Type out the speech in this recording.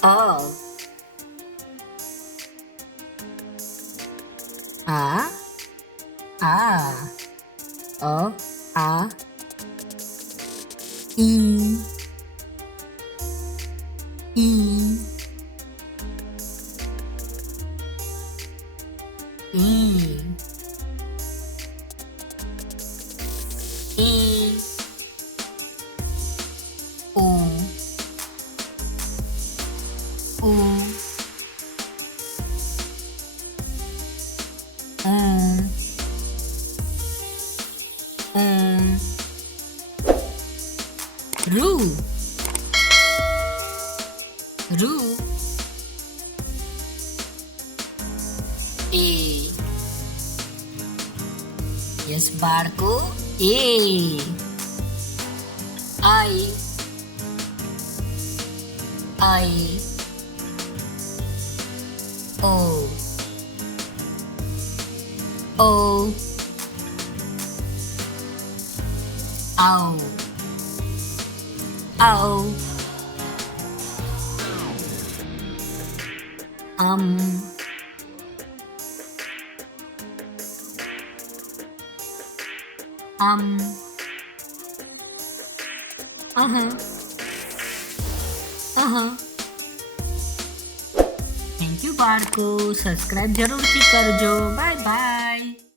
O. A. A. O. A. E. E. E. E. U. U. Ru. Ru. A. Yes, બાળકો. A. I. I. O. O. Ow. Ow. Um. Uh-huh. Uh-huh. Thank you બાળકો. Subscribe જરૂરથી કરજો. Bye bye.